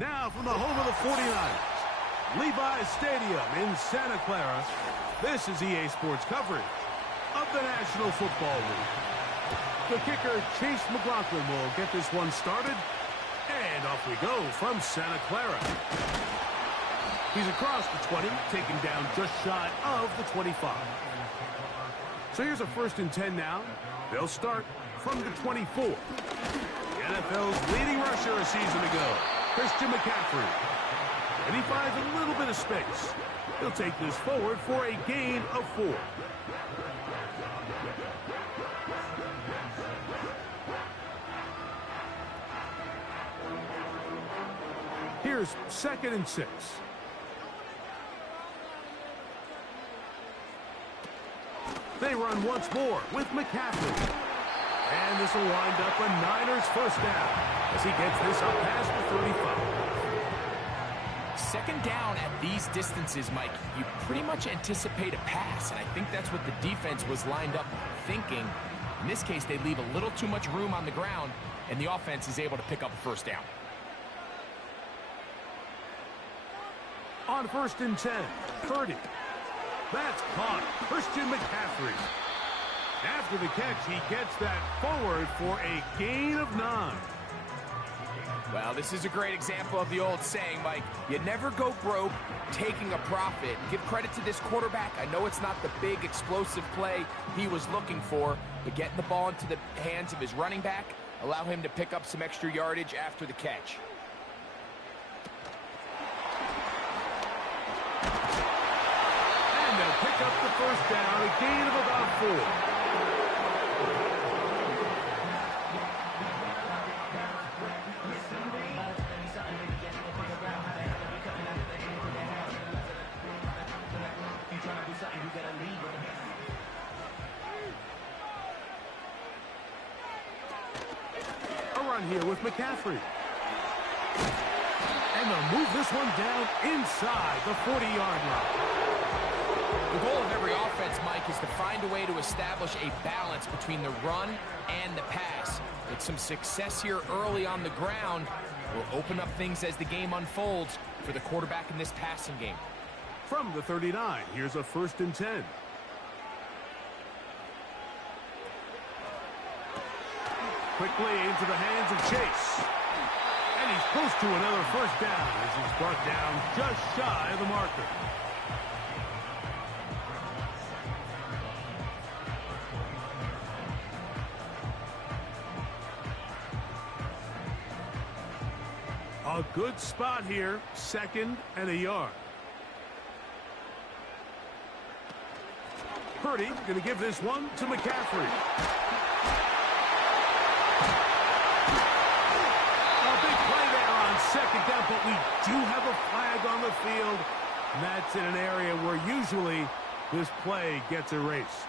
Now from the home of the 49ers, Levi's Stadium in Santa Clara, this is EA Sports coverage of the National Football League. The kicker, Chase McLaughlin, will get this one started. And off we go from Santa Clara. He's across the 20, taken down just shy of the 25. So here's a 1st and 10 now. They'll start from the 24. The NFL's leading rusher a season ago, Christian McCaffrey. And he finds a little bit of space. He'll take this forward for a gain of 4. Here's 2nd and 6. They run once more with McCaffrey. And this will wind up a Niners 1st down as he gets this up past the 35. 2nd down at these distances, Mike, you pretty much anticipate a pass, and I think that's what the defense was lined up thinking. In this case, they leave a little too much room on the ground, and the offense is able to pick up a 1st down. On 1st and 10, 30. That's caught. Christian McCaffrey. After the catch, he gets that forward for a gain of 9. Well, this is a great example of the old saying, Mike, you never go broke taking a profit. Give credit to this quarterback. I know it's not the big explosive play he was looking for, but getting the ball into the hands of his running back, allow him to pick up some extra yardage after the catch. Pick up the 1st down, a gain of about 4. A run here with McCaffrey. And they'll move this one down inside the 40-yard line. The goal of every offense, Mike, is to find a way to establish a balance between the run and the pass. With some success here early on the ground will open up things as the game unfolds for the quarterback in this passing game. From the 39, here's a 1st and 10. Quickly into the hands of Chase. And he's close to another 1st down as he's brought down just shy of the marker. A good spot here, 2nd and a yard. Purdy going to give this one to McCaffrey. A big play there on 2nd down, but we do have a flag on the field. And that's in an area where usually this play gets erased.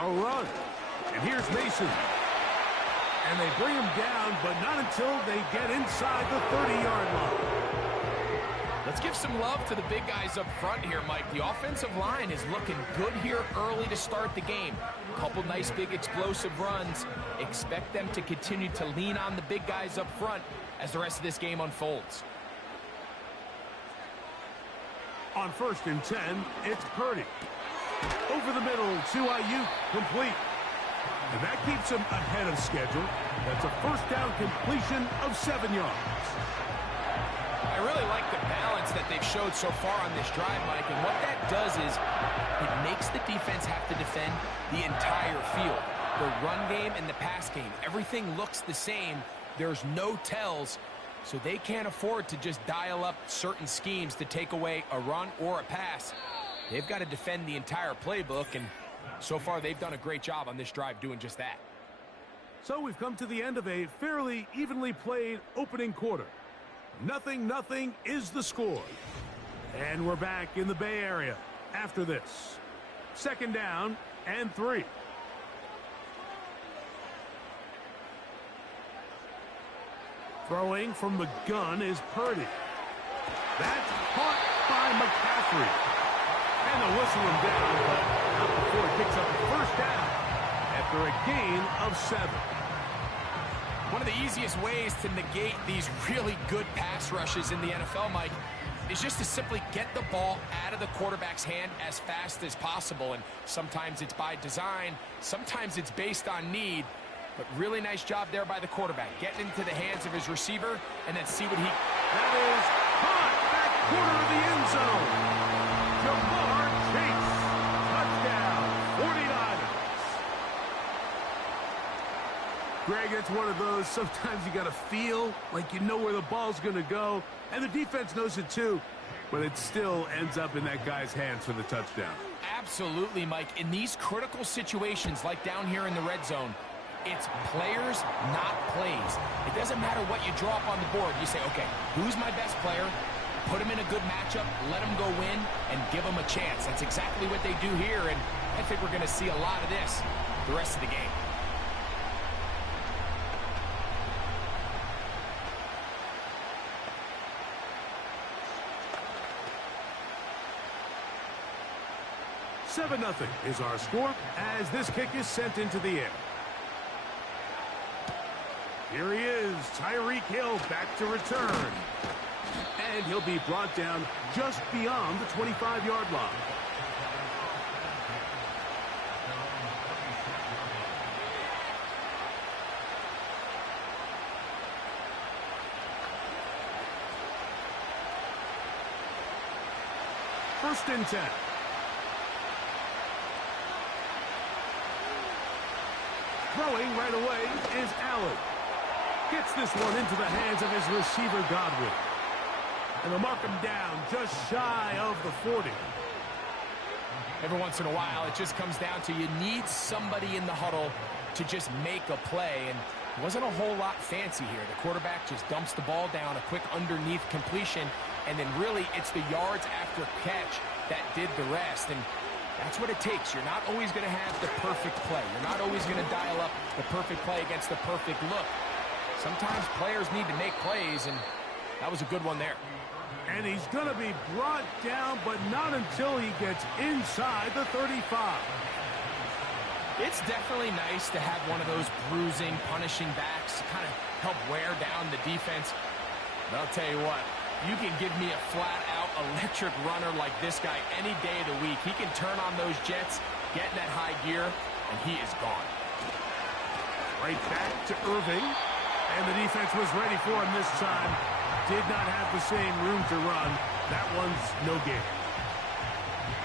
A run. And here's Mason. And they bring him down, but not until they get inside the 30-yard line. Let's give some love to the big guys up front here, Mike. The offensive line is looking good here early to start the game. A couple nice big explosive runs. Expect them to continue to lean on the big guys up front as the rest of this game unfolds. On 1st and 10, it's Purdy. Over the middle to Ayuk, complete. And that keeps him ahead of schedule. That's a 1st down completion of 7 yards. I really like the balance that they've showed so far on this drive, Mike. And what that does is it makes the defense have to defend the entire field. The run game and the pass game, everything looks the same. There's no tells. So they can't afford to just dial up certain schemes to take away a run or a pass. They've got to defend the entire playbook, and so far they've done a great job on this drive doing just that. So we've come to the end of a fairly evenly played opening quarter. 0-0 is the score. And we're back in the Bay Area after this. 2nd down and 3. Throwing from the gun is Purdy. That's caught by McCaffrey. And they'll whistle him down, but not before he picks up the first down after a gain of 7. One of the easiest ways to negate these really good pass rushes in the NFL, Mike, is just to simply get the ball out of the quarterback's hand as fast as possible. And sometimes it's by design, sometimes it's based on need. But really nice job there by the quarterback, getting into the hands of his receiver and then see what he... That is caught back corner of the end zone. Jamar Chase, touchdown, 49ers. Greg, it's one of those, sometimes you got to feel like you know where the ball's going to go, and the defense knows it too, but it still ends up in that guy's hands for the touchdown. Absolutely, Mike. In these critical situations, like down here in the red zone, it's players, not plays. It doesn't matter what you draw up on the board. You say, okay, who's my best player? Put him in a good matchup, let him go win, and give him a chance. That's exactly what they do here, and I think we're going to see a lot of this the rest of the game. Seven 0 is our score as this kick is sent into the air. Here he is, Tyreek Hill back to return. And he'll be brought down just beyond the 25-yard line. First and 10. Throwing right away is Allen. Gets this one into the hands of his receiver, Godwin. And they'll mark him down just shy of the 40. Every once in a while, it just comes down to you need somebody in the huddle to just make a play. And it wasn't a whole lot fancy here. The quarterback just dumps the ball down, a quick underneath completion, and then really it's the yards after catch that did the rest. And that's what it takes. You're not always going to have the perfect play. You're not always going to dial up the perfect play against the perfect look. Sometimes players need to make plays, and that was a good one there. And he's going to be brought down, but not until he gets inside the 35. It's definitely nice to have one of those bruising, punishing backs to kind of help wear down the defense. But I'll tell you what, you can give me a flat-out electric runner like this guy any day of the week. He can turn on those jets, get in that high gear, and he is gone. Right back to Irving. And the defense was ready for him this time. Did not have the same room to run. That one's no gain.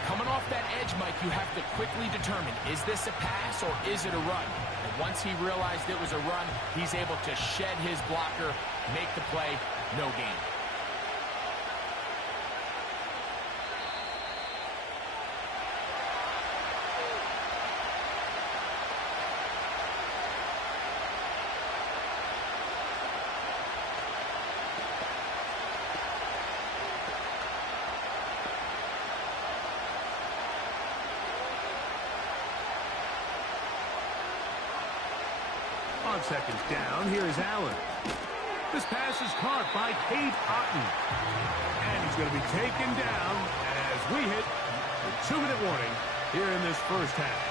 Coming off that edge, Mike, you have to quickly determine, is this a pass or is it a run? And once he realized it was a run, he's able to shed his blocker, make the play, no gain. On seconds down, here's Allen. This pass is caught by Cade Otton. And he's going to be taken down as we hit the 2-minute warning here in this first half.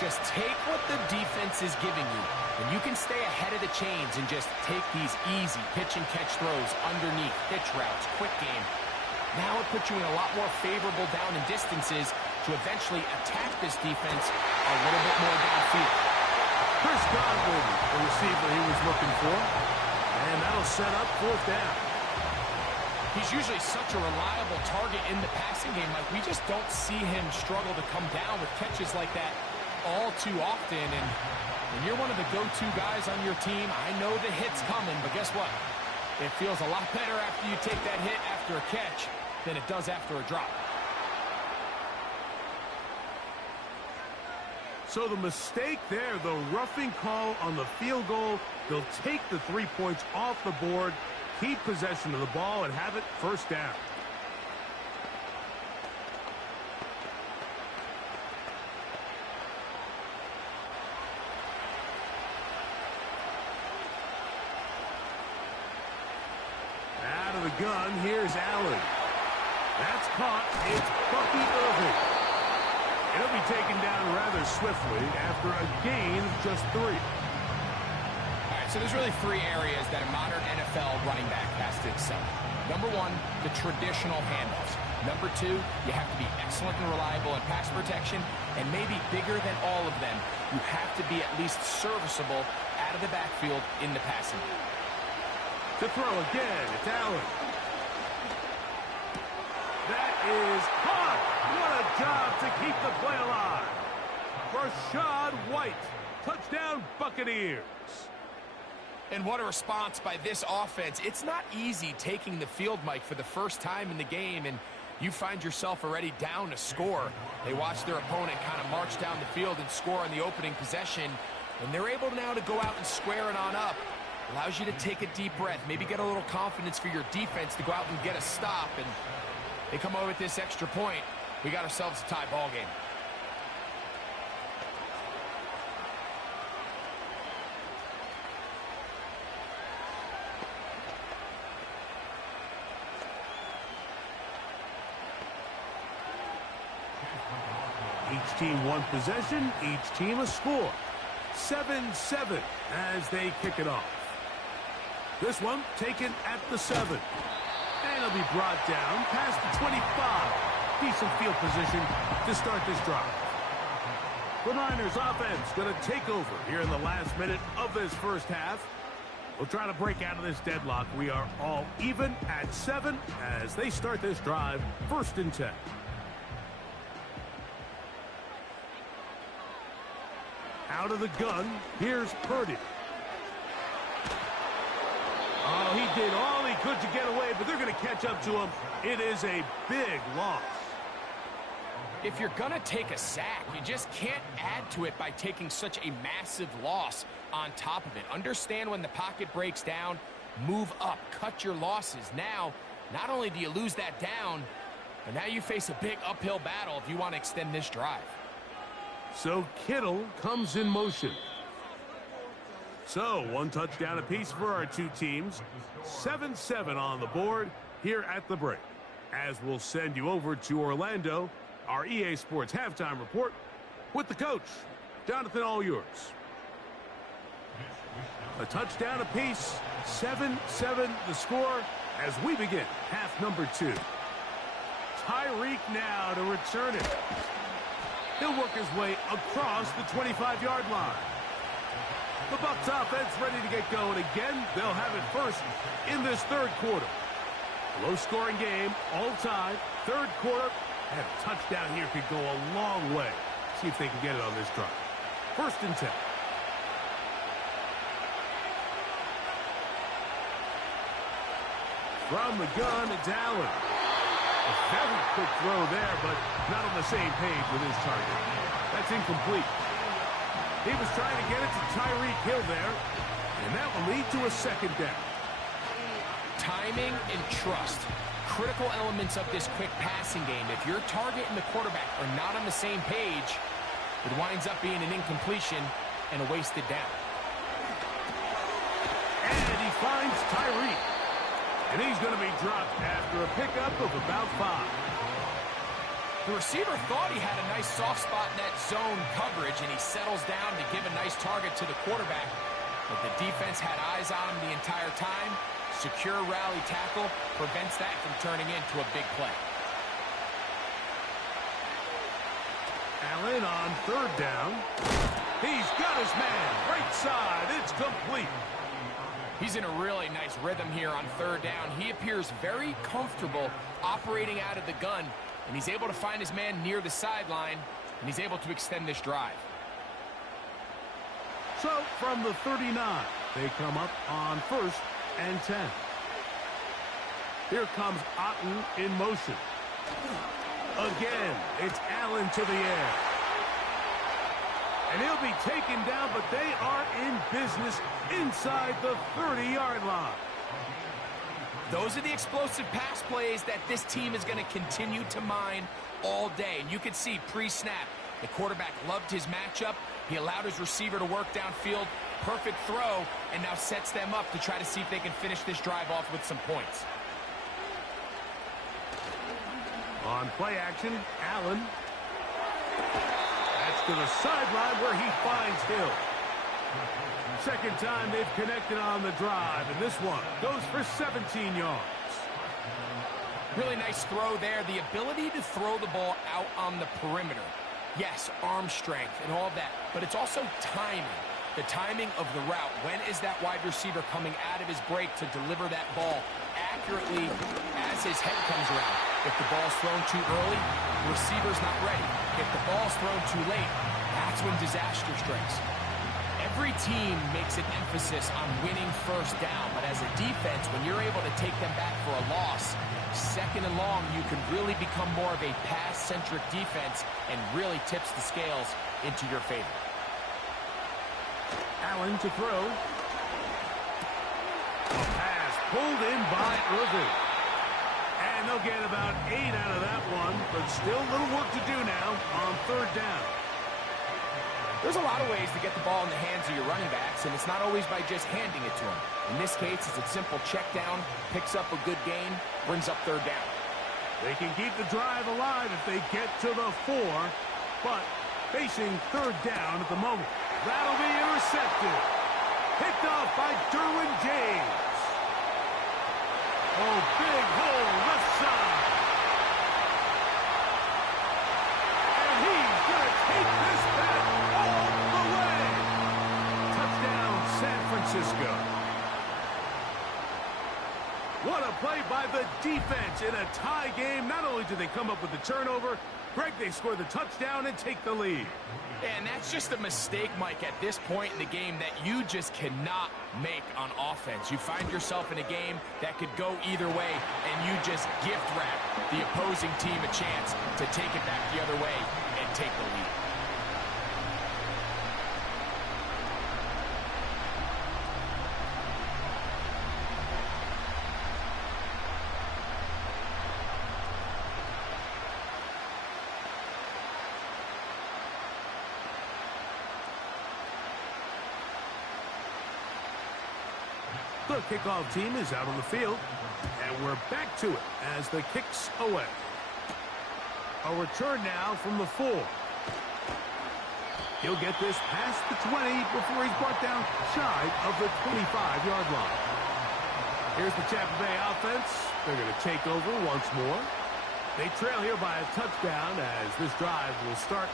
Just take what the defense is giving you, and you can stay ahead of the chains and just take these easy pitch-and-catch throws underneath, pitch routes, quick game. Now it puts you in a lot more favorable down and distances to eventually attack this defense a little bit more downfield. Chris Godwin, the receiver he was looking for. And that'll set up fourth down. He's usually such a reliable target in the passing game. Like, we just don't see him struggle to come down with catches like that all too often. And when you're one of the go-to guys on your team, I know the hit's coming, but guess what? It feels a lot better after you take that hit after a catch than it does after a drop. So the mistake there, the roughing call on the field goal, they'll take the 3 points off the board, keep possession of the ball, and have it first down. gun, here's Allen. That's caught. It's Bucky Irving. It'll be taken down rather swiftly after a gain of just 3. All right, so there's really 3 areas that a modern NFL running back has to excel. Number 1, the traditional handoffs. Number 2, you have to be excellent and reliable in pass protection, and maybe bigger than all of them, you have to be at least serviceable out of the backfield in the passing game. To throw again, it's Allen. That is caught. What a job to keep the play alive. Rashad White. Touchdown, Buccaneers. And what a response by this offense. It's not easy taking the field, Mike, for the first time in the game, and you find yourself already down a score. They watch their opponent kind of march down the field and score on the opening possession, and they're able now to go out and square it on up. Allows you to take a deep breath, maybe get a little confidence for your defense to go out and get a stop, and they come over with this extra point. We got ourselves a tie ball game. Each team 1 possession, each team a score. 7-7 as they kick it off. This one taken at the 7. And it'll be brought down past the 25. Decent field position to start this drive. The Niners offense going to take over here in the last minute of this first half. We'll try to break out of this deadlock. We are all even at 7 as they start this drive. 1st and 10. Out of the gun, here's Purdy. Oh, he did all he could to get away, but they're going to catch up to him. It is a big loss. If you're going to take a sack, you just can't add to it by taking such a massive loss on top of it. Understand when the pocket breaks down, move up, cut your losses. Now, not only do you lose that down, but now you face a big uphill battle if you want to extend this drive. So Kittle comes in motion. So 1 touchdown apiece for our 2 teams. 7-7 on the board here at the break. As we'll send you over to Orlando, our EA Sports halftime report with the coach. Jonathan, all yours. A touchdown apiece. 7-7 the score as we begin half number 2. Tyreek now to return it. He'll work his way across the 25-yard line. The Bucs offense ready to get going again. They'll have it first in this 3rd quarter. Low-scoring game, all time. 3rd quarter, and a touchdown here could go a long way. See if they can get it on this drive. 1st and 10. From the gun, it's Allen. A very quick throw there, but not on the same page with his target. That's incomplete. He was trying to get it to Tyreek Hill there, and that will lead to a 2nd down. Timing and trust, critical elements of this quick passing game. If your target and the quarterback are not on the same page, it winds up being an incompletion and a wasted down. And he finds Tyreek. And he's going to be dropped after a pickup of about 5. The receiver thought he had a nice soft spot in that zone coverage, and he settles down to give a nice target to the quarterback. But the defense had eyes on him the entire time. Secure rally tackle prevents that from turning into a big play. Allen on 3rd down. He's got his man. Right side. It's complete. He's in a really nice rhythm here on 3rd down. He appears very comfortable operating out of the gun, and he's able to find his man near the sideline, and he's able to extend this drive. So from the 39, they come up on 1st and 10. Here comes Otten in motion. Again, it's Allen to the air. And he'll be taken down, but they are in business inside the 30-yard line. Those are the explosive pass plays that this team is going to continue to mine all day. And you can see pre-snap, the quarterback loved his matchup. He allowed his receiver to work downfield. Perfect throw, and now sets them up to try to see if they can finish this drive off with some points. On play action, Allen. That's to the sideline where he finds Hill. Second time they've connected on the drive, and this one goes for 17 yards. Really nice throw there. The ability to throw the ball out on the perimeter. Yes, arm strength and all that, but it's also timing. The timing of the route. When is that wide receiver coming out of his break to deliver that ball accurately as his head comes around? If the ball's thrown too early, the receiver's not ready. If the ball's thrown too late, that's when disaster strikes. Every team makes an emphasis on winning first down, but as a defense, when you're able to take them back for a loss, second and long, you can really become more of a pass-centric defense and really tips the scales into your favor. Allen to throw. A pass pulled in by Irving. And they'll get about 8 out of that one, but still a little work to do now on third down. There's a lot of ways to get the ball in the hands of your running backs, and it's not always by just handing it to them. In this case, it's a simple check down, picks up a good gain, brings up third down. They can keep the drive alive if they get to the 4, but facing third down at the moment. That'll be intercepted. Picked off by Derwin James. Oh, big hole left side. And he's going to take this back all the way. Touchdown, San Francisco. What a play by the defense in a tie game. Not only did they come up with the turnover, Greg, they score the touchdown and take the lead. And that's just a mistake, Mike, at this point in the game that you just cannot make on offense. You find yourself in a game that could go either way, and you just gift wrap the opposing team a chance to take it back the other way and take the lead. The kickoff team is out on the field, and we're back to it as the kick's away. A return now from the 4. He'll get this past the 20 before he's brought down shy of the 25-yard line. Here's the Tampa Bay offense. They're going to take over once more. They trail here by a touchdown as this drive will start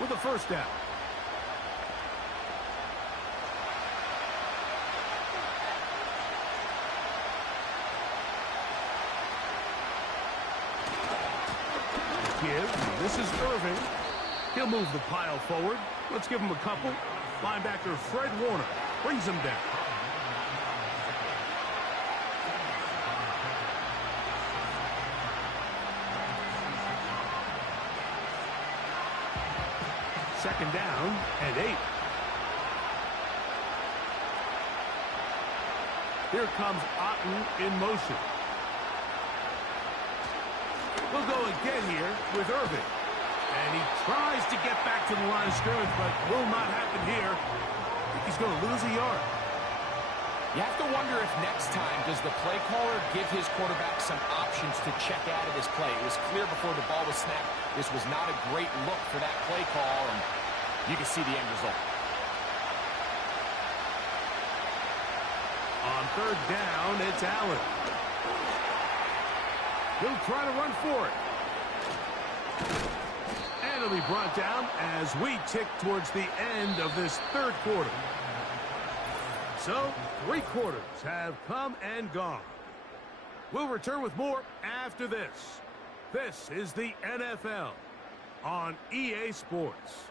with a first down. This is Irving. He'll move the pile forward. Let's give him a couple. Linebacker Fred Warner brings him down. Second down and 8. Here comes Otten in motion. We'll go again here with Irving. And he tries to get back to the line of scrimmage, but will not happen here. I think he's going to lose a yard. You have to wonder if next time, does the play caller give his quarterback some options to check out of this play? It was clear before the ball was snapped. This was not a great look for that play call, and you can see the end result. On third down, it's Allen. He'll try to run for it. And it'll be brought down as we tick towards the end of this third quarter. So, 3 quarters have come and gone. We'll return with more after this. This is the NFL on EA Sports.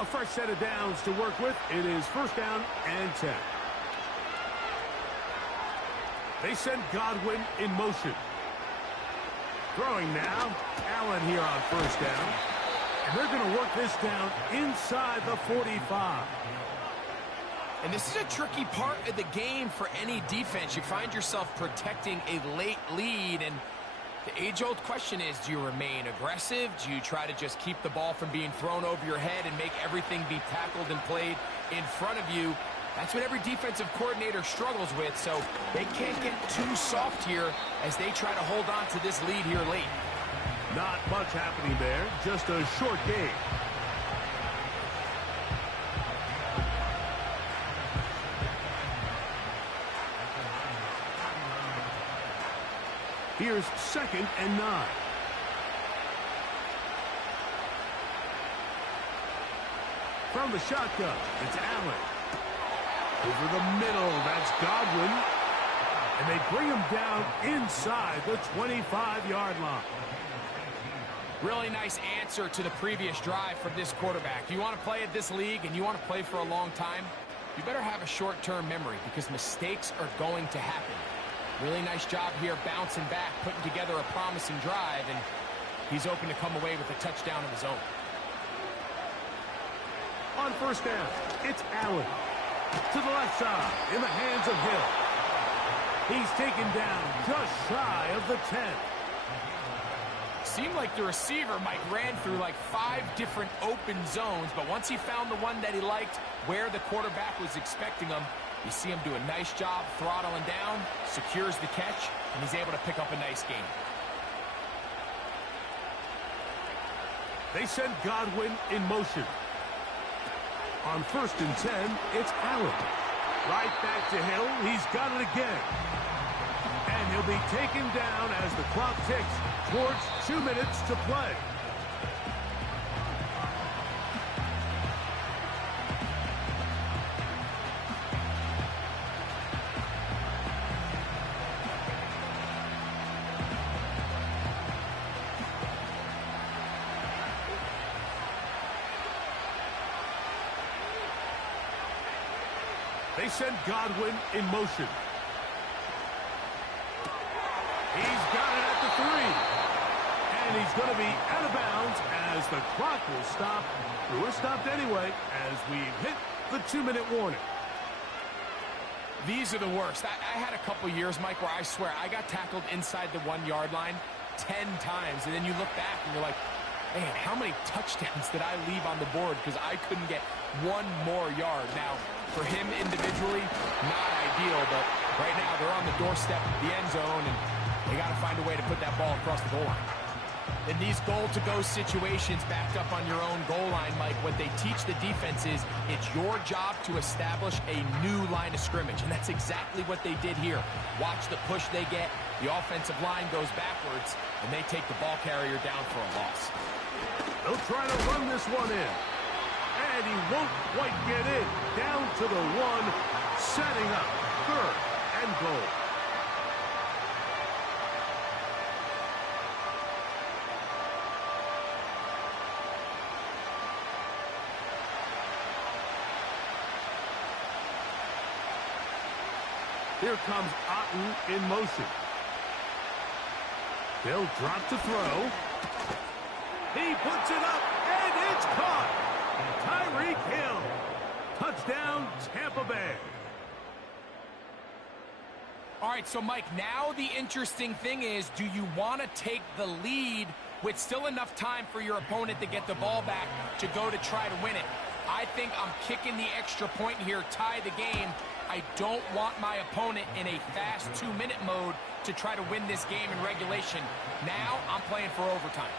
A fresh set of downs to work with. It is first down and 10. They send Godwin in motion. Throwing now. Allen here on first down. And they're going to work this down inside the 45. And this is a tricky part of the game for any defense. You find yourself protecting a late lead, and The age-old question is, do you remain aggressive? Do you try to just keep the ball from being thrown over your head and make everything be tackled and played in front of you? That's what every defensive coordinator struggles with, so they can't get too soft here as they try to hold on to this lead here late. Not much happening there, just a short game. Here's 2nd and 9. From the shotgun, it's Allen. Over the middle, that's Godwin. And they bring him down inside the 25-yard line. Really nice answer to the previous drive from this quarterback. You want to play at this league and you want to play for a long time, you better have a short-term memory because mistakes are going to happen. Really nice job here bouncing back, putting together a promising drive, and he's open to come away with a touchdown of his own. On 1st down, it's Allen. To the left side, in the hands of Hill. He's taken down just shy of the 10. Seemed like the receiver, Mike, ran through like 5 different open zones, but once he found the one that he liked, where the quarterback was expecting him, you see him do a nice job throttling down, secures the catch, and he's able to pick up a nice gain. They send Godwin in motion. On 1st and 10, it's Allen. Right back to Hill. He's got it again. And he'll be taken down as the clock ticks towards 2 minutes to play. They send Godwin in motion. He's got it at the 3. And he's going to be out of bounds as the clock will stop. We're stopped anyway as we've hit the 2-minute warning. These are the worst. I had a couple years, Mike, where I swear I got tackled inside the 1-yard line 10 times. And then you look back and you're like, man, how many touchdowns did I leave on the board because I couldn't get one more yard? Now, for him individually, not ideal, but right now they're on the doorstep of the end zone, and they got to find a way to put that ball across the goal line. In these goal-to-go situations backed up on your own goal line, Mike, what they teach the defense is it's your job to establish a new line of scrimmage, and that's exactly what they did here. Watch the push they get. The offensive line goes backwards, and they take the ball carrier down for a loss. They'll try to run this one in. And he won't quite get in. Down to the 1, setting up 3rd and goal. Here comes Otten in motion. They'll drop to throw. He puts it up, and it's caught. Tyreek Hill. Touchdown, Tampa Bay. All right, so, Mike, now the interesting thing is, do you want to take the lead with still enough time for your opponent to get the ball back to go to try to win it? I think I'm kicking the extra point here, tie the game. I don't want my opponent in a fast 2-minute mode to try to win this game in regulation. Now I'm playing for overtime.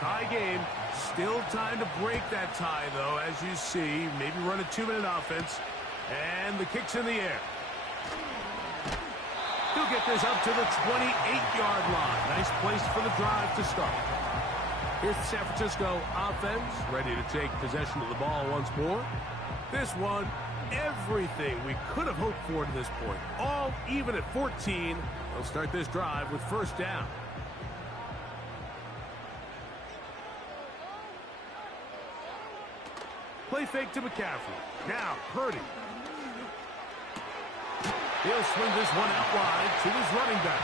Tie game. Still time to break that tie, though, as you see. Maybe run a 2-minute offense. And the kick's in the air. He'll get this up to the 28-yard line. Nice place for the drive to start. Here's the San Francisco offense, ready to take possession of the ball once more. This one, everything we could have hoped for to this point. All even at 14. They'll start this drive with 1st down. Play fake to McCaffrey. Now, Purdy. He'll swing this one out wide to his running back.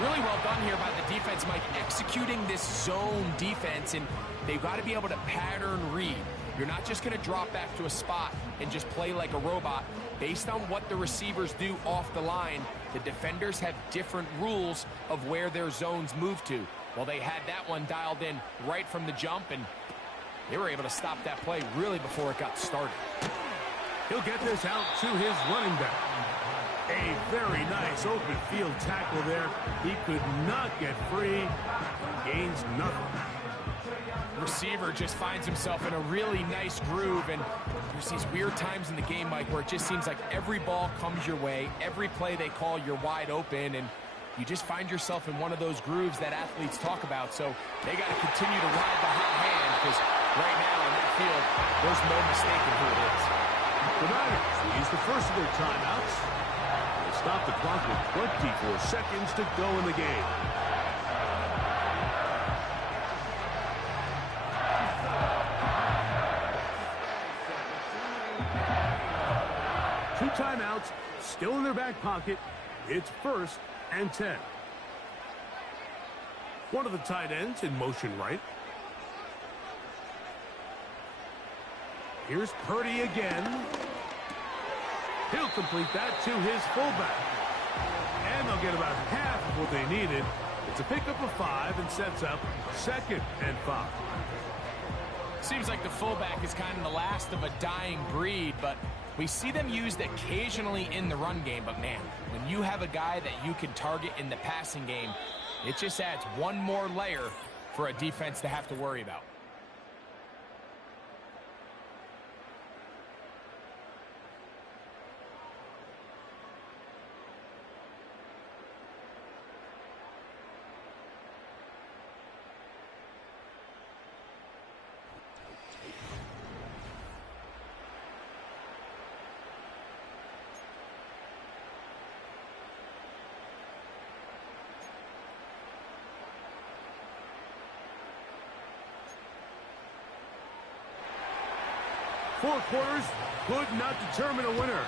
Really well done here by the defense, Mike, executing this zone defense, and they've got to be able to pattern read. You're not just going to drop back to a spot and just play like a robot. Based on what the receivers do off the line, the defenders have different rules of where their zones move to. Well, they had that one dialed in right from the jump, and they were able to stop that play really before it got started. He'll get this out to his running back. A very nice open field tackle there. He could not get free. Gains nothing. Receiver just finds himself in a really nice groove, and there's these weird times in the game, Mike, where it just seems like every ball comes your way, every play they call, you're wide open, and you just find yourself in one of those grooves that athletes talk about. So they got to continue to ride the hot hand, because right now in that field, there's no mistaking who it is. The Niners use the first of their timeouts. They stop the clock with 24 seconds to go in the game. Two timeouts still in their back pocket. It's 1st and 10. One of the tight ends in motion right. Here's Purdy again. He'll complete that to his fullback. And they'll get about half of what they needed. It's a pickup of 5 and sets up 2nd and 5. Seems like the fullback is kind of the last of a dying breed, but we see them used occasionally in the run game. But man, when you have a guy that you can target in the passing game, it just adds one more layer for a defense to have to worry about. Four quarters could not determine a winner.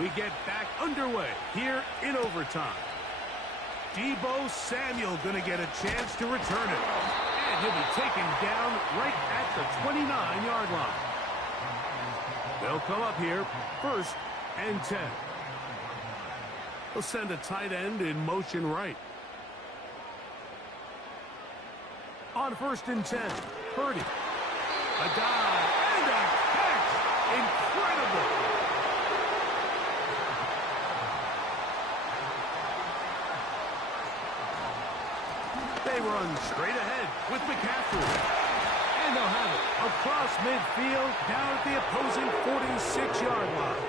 We get back underway here in overtime. Deebo Samuel going to get a chance to return it. And he'll be taken down right at the 29-yard line. They'll come up here 1st and 10. They'll send a tight end in motion right. On 1st and 10, Purdy. A dive and a catch. Incredible. They run straight ahead with McCaffrey. And they'll have it across midfield down at the opposing 46-yard line.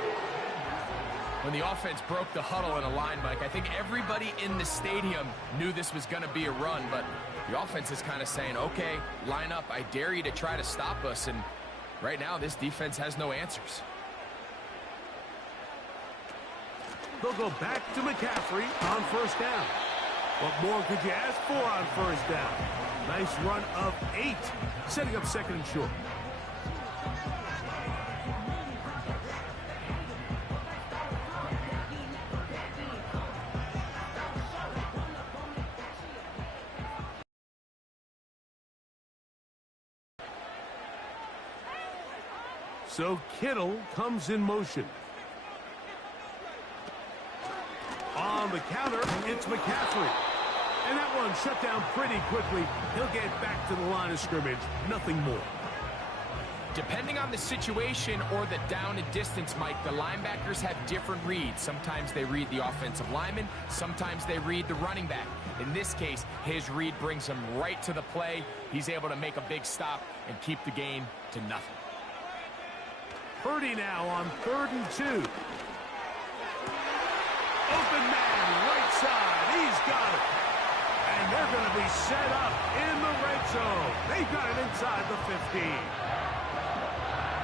When the offense broke the huddle in a line, Mike, I think everybody in the stadium knew this was going to be a run, but the offense is kind of saying, okay, line up, I dare you to try to stop us, and right now this defense has no answers. They'll go back to McCaffrey on 1st down. What more could you ask for on 1st down? Nice run of 8, setting up 2nd and short. So Kittle comes in motion. On the counter, it's McCaffrey. And that one shut down pretty quickly. He'll get back to the line of scrimmage. Nothing more. Depending on the situation or the down and distance, Mike, the linebackers have different reads. Sometimes they read the offensive lineman. Sometimes they read the running back. In this case, his read brings him right to the play. He's able to make a big stop and keep the gain to nothing. Purdy now on 3rd and 2. Open man, right side. He's got it. And they're going to be set up in the red zone. They've got it inside the 15.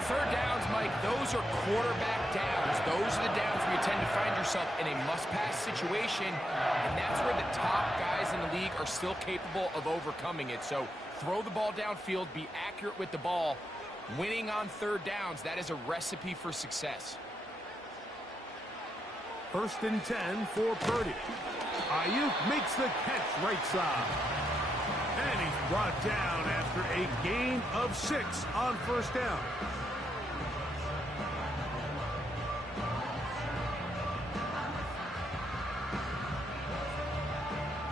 3rd downs, Mike, those are quarterback downs. Those are the downs where you tend to find yourself in a must-pass situation, and that's where the top guys in the league are still capable of overcoming it. So throw the ball downfield, be accurate with the ball. Winning on 3rd downs, that is a recipe for success. First and 10 for Purdy. Ayuk makes the catch right side. And he's brought down after a gain of 6 on first down.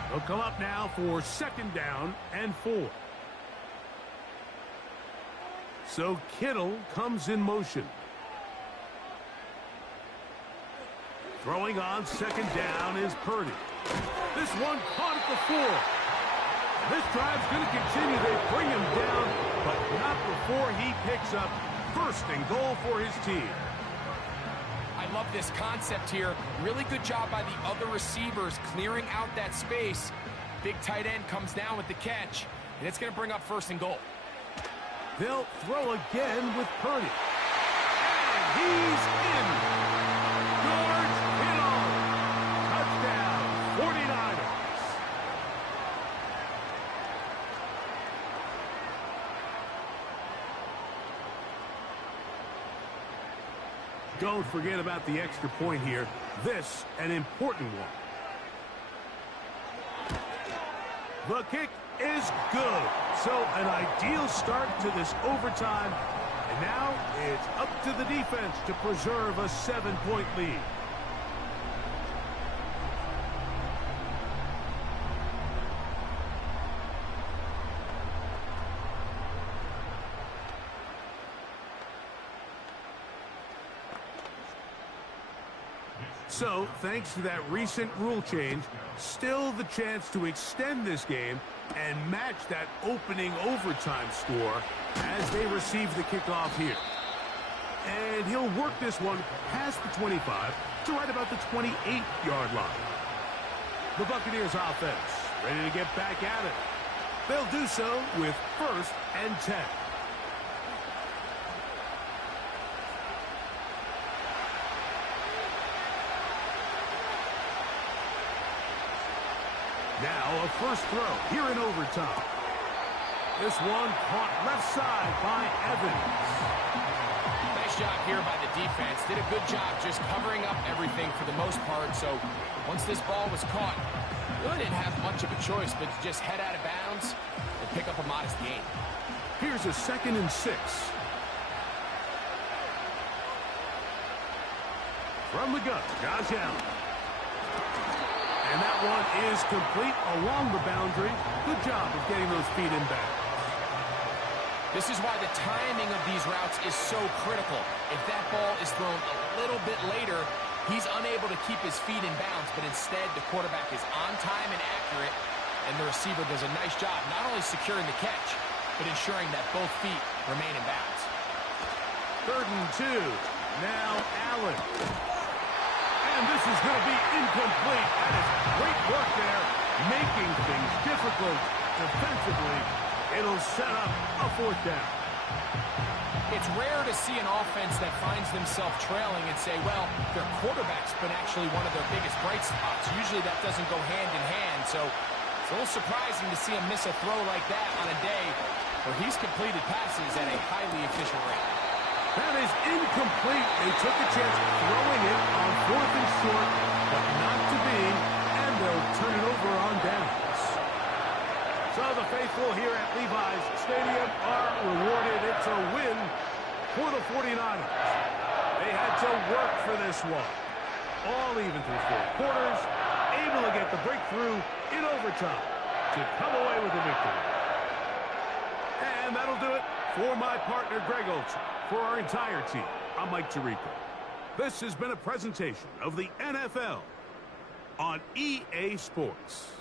They'll come up now for second down and 4. So Kittle comes in motion. Throwing on second down is Purdy. This one caught at the 4. This drive's going to continue. They bring him down, but not before he picks up first and goal for his team. I love this concept here. Really good job by the other receivers clearing out that space. Big tight end comes down with the catch, and it's going to bring up first and goal. They'll throw again with Purdy. And he's in. George Kittle. Touchdown, 49ers. Don't forget about the extra point here. This, an important one. The kick is good. So an ideal start to this overtime. And now it's up to the defense to preserve a 7-point lead. So, thanks to that recent rule change, still the chance to extend this game and match that opening overtime score as they receive the kickoff here. And he'll work this one past the 25 to right about the 28-yard line. The Buccaneers offense ready to get back at it. They'll do so with first and 10. Now a first throw here in overtime. This one caught left side by Evans. Nice job here by the defense. Did a good job just covering up everything for the most part. So once this ball was caught, really didn't have much of a choice but to just head out of bounds and pick up a modest gain. Here's a 2nd and 6. From the gun, Josh Allen. And that one is complete along the boundary. Good job of getting those feet in back. This is why the timing of these routes is so critical. If that ball is thrown a little bit later, he's unable to keep his feet in bounds, but instead the quarterback is on time and accurate, and the receiver does a nice job not only securing the catch, but ensuring that both feet remain in bounds. 3rd and 2. Now Allen. And this is going to be incomplete. That is great work there, making things difficult defensively. It'll set up a 4th down. It's rare to see an offense that finds themselves trailing and say, well, their quarterback's been actually one of their biggest bright spots. Usually that doesn't go hand in hand, so it's a little surprising to see him miss a throw like that on a day where he's completed passes at a highly efficient rate. That is incomplete. They took a chance throwing it on 4th and short, but not to be, and they'll turn it over on downs. So the faithful here at Levi's Stadium are rewarded. It's a win for the 49ers. They had to work for this one. All even through 4 quarters, able to get the breakthrough in overtime to come away with the victory. And that'll do it for my partner, Greg Olson. For our entire team, I'm Mike Tirico. This has been a presentation of the NFL on EA Sports.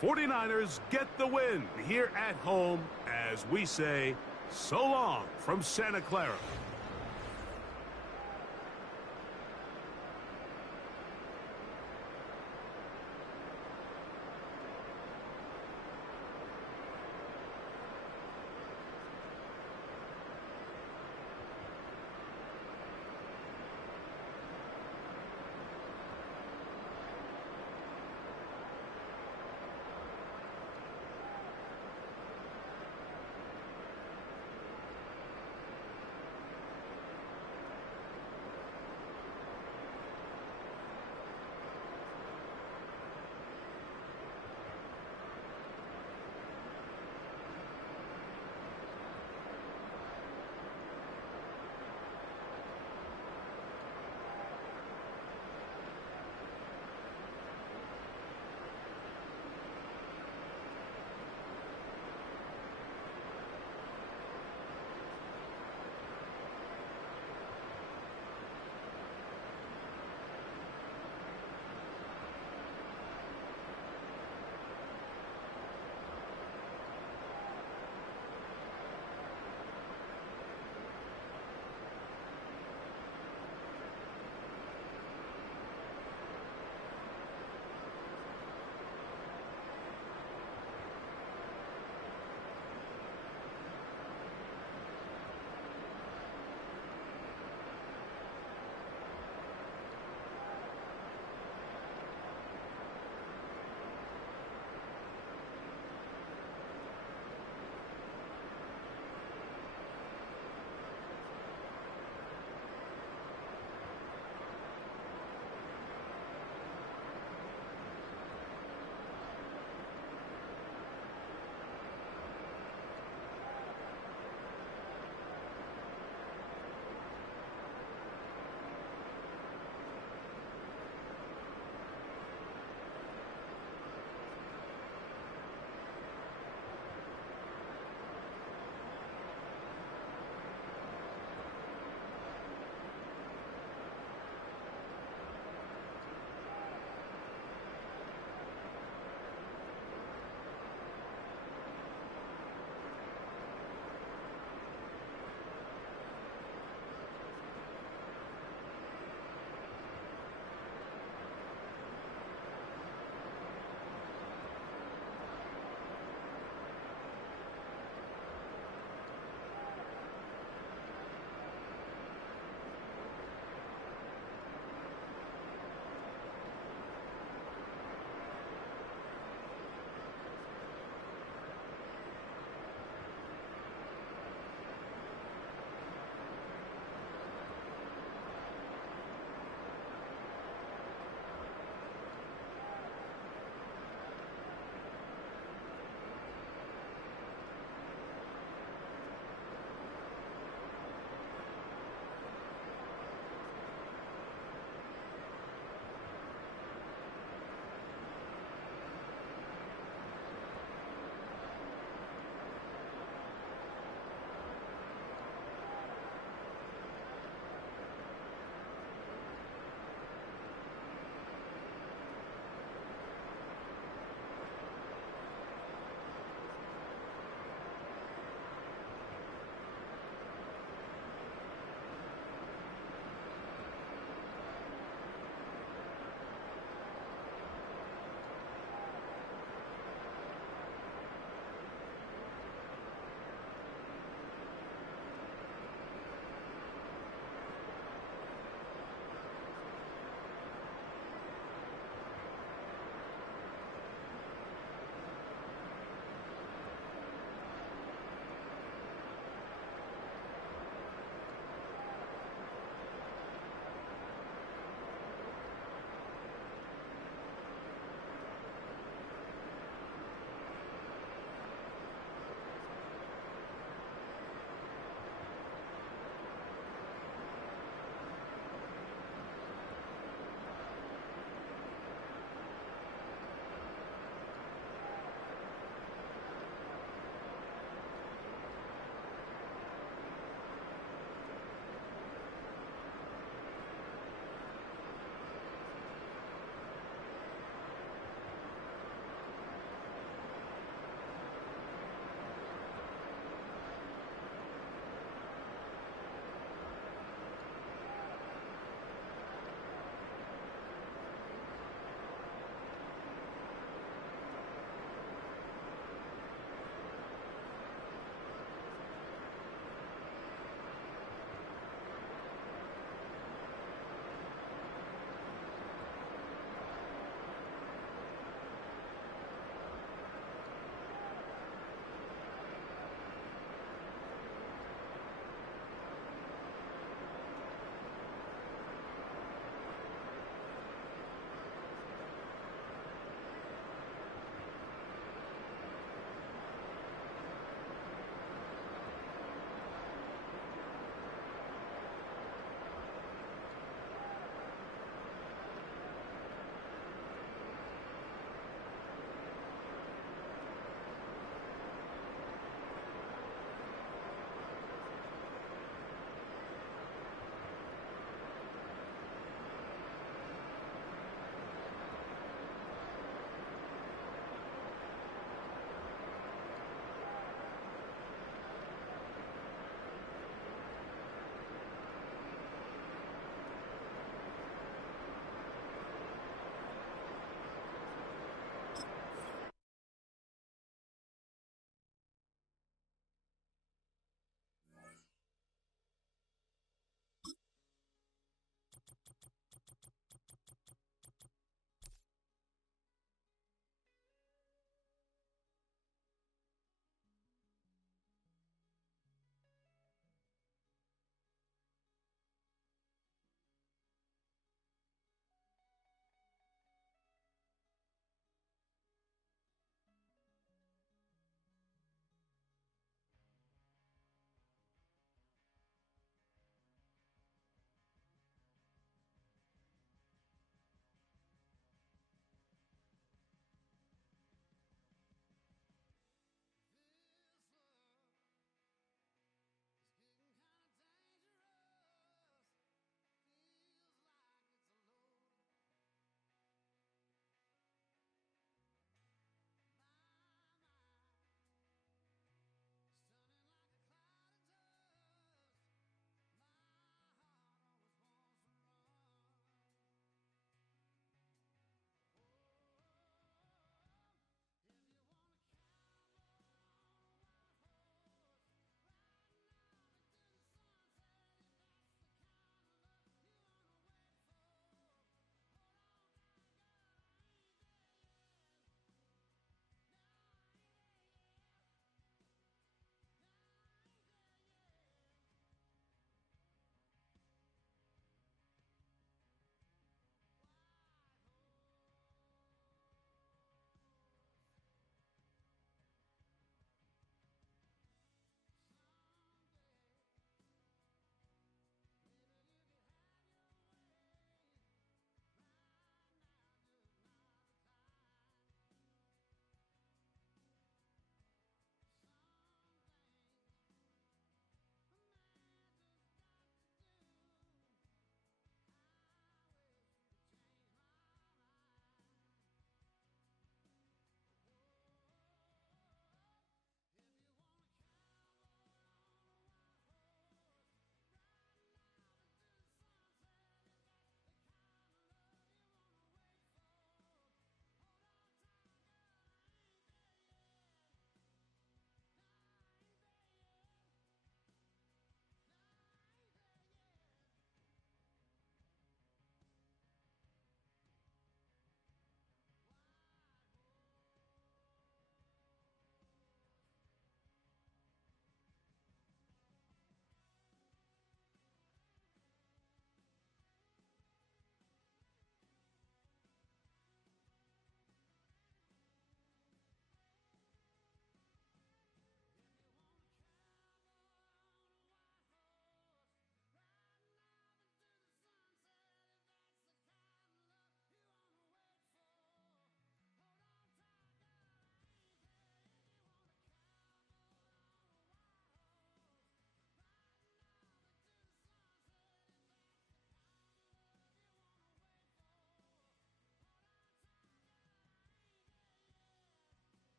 The 49ers get the win here at home as we say so long from Santa Clara.